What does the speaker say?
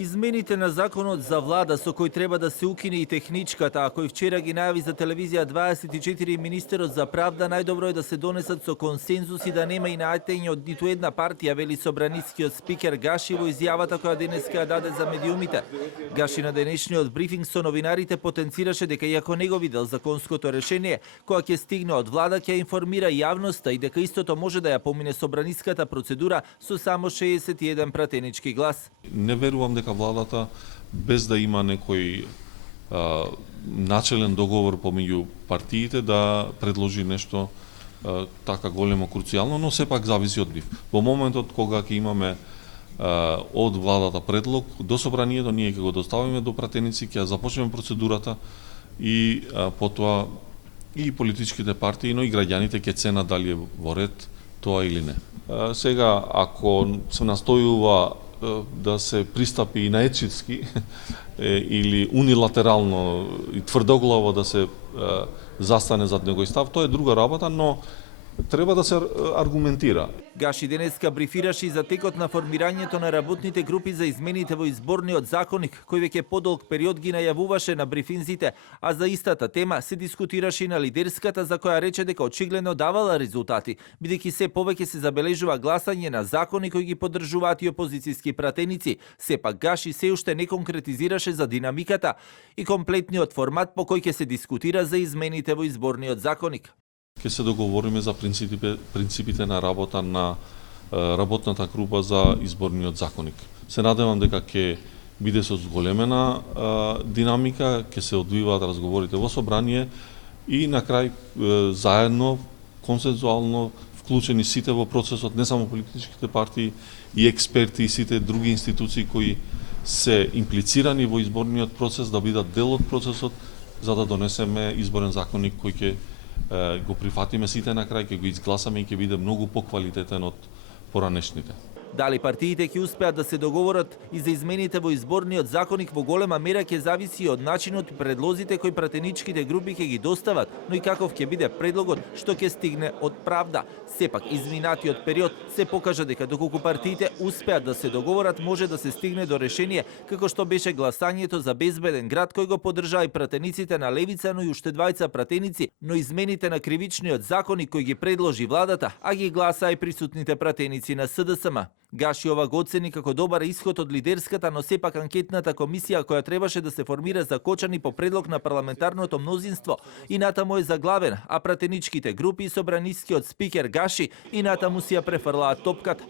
Измените на законот за влада со кој треба да се укине и техничката, а кој вчера ги најави за телевизија 24 министерот за правда, најдобро е да се донесат со консензус и да нема и најтење од ниту една партија, вели собранискиот спикер Гаши во изјавата која денеска ја даде за медиумите. Гаши на денешниот брифинг со новинарите потенцираше дека иако не го видел законското решение, која ќе стигне од влада, ќе информира јавноста и дека истото може да ја помине собраниската процедура со само 61 пратенички глас. Не верувам дека владата, без да има некој начелен договор помеѓу партиите, да предложи нешто така големо круцијално, но сепак зависи од нив. Во моментот кога ќе имаме од владата предлог до собранието, ние ќе го доставиме до пратеници, ќе започнеме процедурата и потоа и политичките партии, но и граѓаните ќе ценат дали е во ред тоа или не. Сега, ако се настојува да се пристапи и на етички или унилатерално и тврдоглаво да се застане зад негој став, тоа е друга работа, но треба да се аргументира. Гаши денеска брифираше и за текот на формирањето на работните групи за измените во изборниот законник, кој веќе подолг период ги најавуваше на брифинзите, а за истата тема се дискутираше и на лидерската, за која рече дека очигледно давала резултати, бидејќи се повеќе се забележува гласање на закони кои ги поддржуваат и опозицијски пратеници. Сепак Гаши се уште не конкретизираше за динамиката и комплетниот формат по кој ќе се дискутира за измените во изборниот законник. Ќе се договориме за принципите на работа на работната група за изборниот законник. Се надевам дека ќе биде со зголемена динамика, ќе се одвиваат разговорите во собрание и на крај заедно, консензуално вклучени сите во процесот, не само политичките партии и експерти и сите други институции кои се имплицирани во изборниот процес да бидат дел од процесот за да донесеме изборен законник кој ќе го прифатиме сите на крај, ќе го изгласаме и ќе биде многу поквалитетен од поранешните. Дали партиите ќе успеат да се договорат и за измените во изборниот законник во голема мера ќе зависи од начинот и предлозите кои пратеничките групи ќе ги достават, но и каков ќе биде предлогот што ќе стигне од правда. Сепак, изминатиот период се покажа дека доколку партиите успеат да се договорат, може да се стигне до решение, како што беше гласањето за безбеден град кој го поддржаа и пратениците на левица, но и уште двајца пратеници, но измените на кривичниот законник кој ги предложи владата, а ги гласаа и присутните пратеници на СДСМ. Гаши ова го оцени како добар исход од лидерската, но сепак анкетната комисија која требаше да се формира закочани по предлог на парламентарното мнозинство и натаму е заглавен, а пратеничките групи и собранискиот спикер Гаши и натаму си ја префрлаат топката.